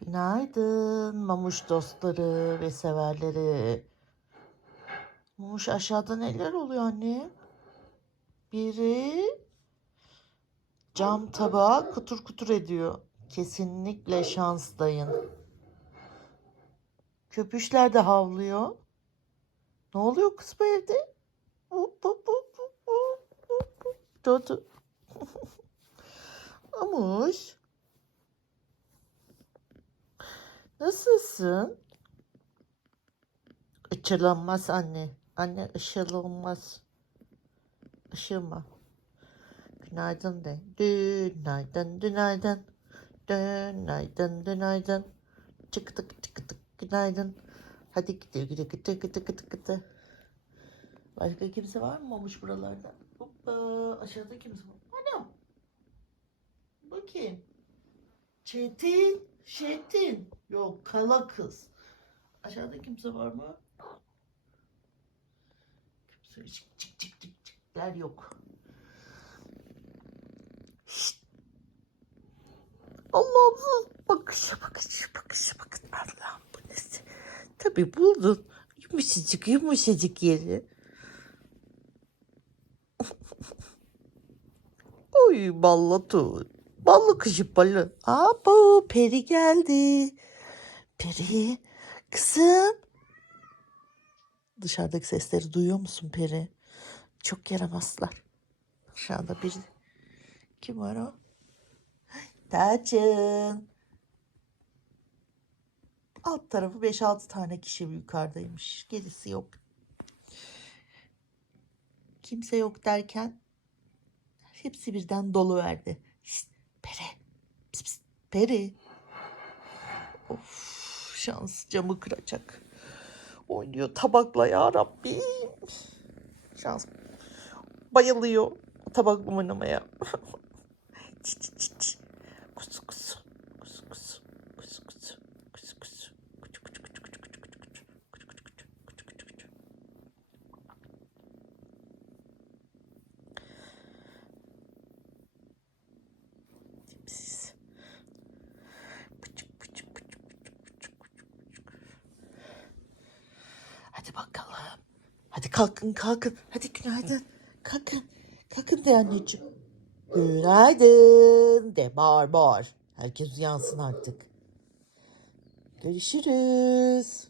Günaydın mamuş dostları ve severleri. Mamuş aşağıda neler oluyor anne? Biri cam tabağı kutur kutur ediyor. Kesinlikle şanslıyın. Köpüşler de havlıyor. Ne oluyor kız bu evde? Hop, hop, hop, hop, hop, hop, Nasılsın? Işılanmaz anne. Anne ışılanmaz. Işılma. Günaydın de. Günaydın, günaydın. Günaydın, günaydın. Çıktık, çıktık, günaydın. Hadi gidiyor, gidiyor, gidiyor, gidiyor, gidiyor, gidiyor. Başka kimse var mı olmuş buralarda? Hoppa, aşağıda kimse var. Anam. Bakayım. Çetin, Çetin. Yok, kala kız. Aşağıda kimse var mı? Kimse çık çık çık çık çıklar yok. Şşt. Allah'ım bakışa bakışa bakışa bakın Allah'ım bu nesi? Tabii buldun. Yumuşacık yumuşacık yeri. Oy ballı tu. Ballı kızı ballı. Abo peri geldi. Peri kızım. Dışarıdaki sesleri duyuyor musun Peri? Çok yaramazlar. Dışarıda biri. Kim var o? Taçın. Alt tarafı 5-6 tane kişi yukarıdaymış. Gerisi yok. Kimse yok derken hepsi birden dolu verdi. Peri. Pis, Peri. Of şans camı kıracak. Oynuyor tabakla ya Rabbim. Şans. Bayılıyor tabak oynamaya. Çi çi çi Hadi bakalım. Hadi kalkın kalkın. Hadi günaydın. Kalkın. Kalkın de anneciğim. Günaydın de bağır bağır. Herkes uyansın artık. Görüşürüz.